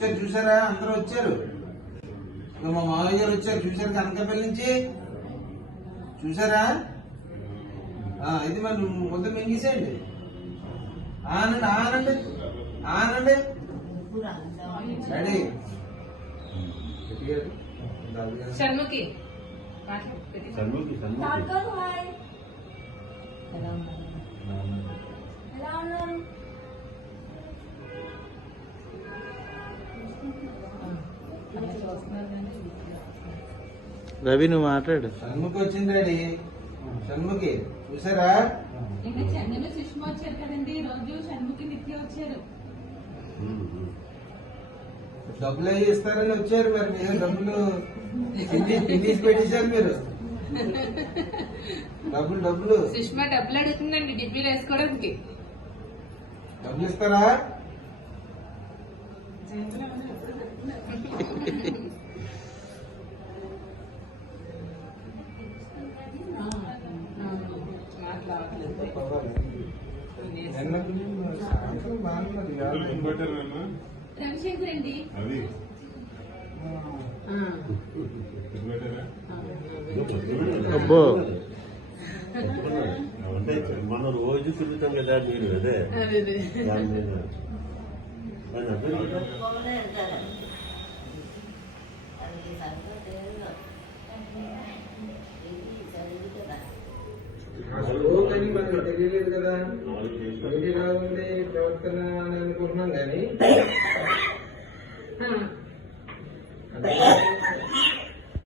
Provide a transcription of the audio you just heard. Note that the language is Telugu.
చూసారా అందరూ వచ్చారు. మా మామయ్య గారు వచ్చారు చూసారు కనకాపల్లి నుంచి చూసారా. ఇది మరి ముద్ద మింగేసేయండి. ఆనండి ఆనండి ఆనండి రెడీ. షణ్ముఖి రవి నువ్వు మాట్లాడు. షణ్ముఖి వచ్చింది రెడీ. షణ్ముఖి చూసారా. ఇంకా చెన్నైలో సుష్మా వచ్చారు కదండి. ఈ రోజు షణ్ముఖి నిత్య వచ్చారు. డబ్బులు అవి ఇస్తారని వచ్చారు. మరి మీరు డబ్బులు తీసి పెట్టేశారు మీరు. డబ్బులు సుష్మా డబ్బులు అడుగుతుందండి డిబ్బీలు వేసుకోవడానికి. డబ్బులు ఇస్తారా. రవిశంకర్ అండి. అబ్బో మనం రోజు తిరుగుతాం కదా మీరు. అదే తెలియలేదు కదా. ప్రవర్తన అని అనుకుంటున్నాం కానీ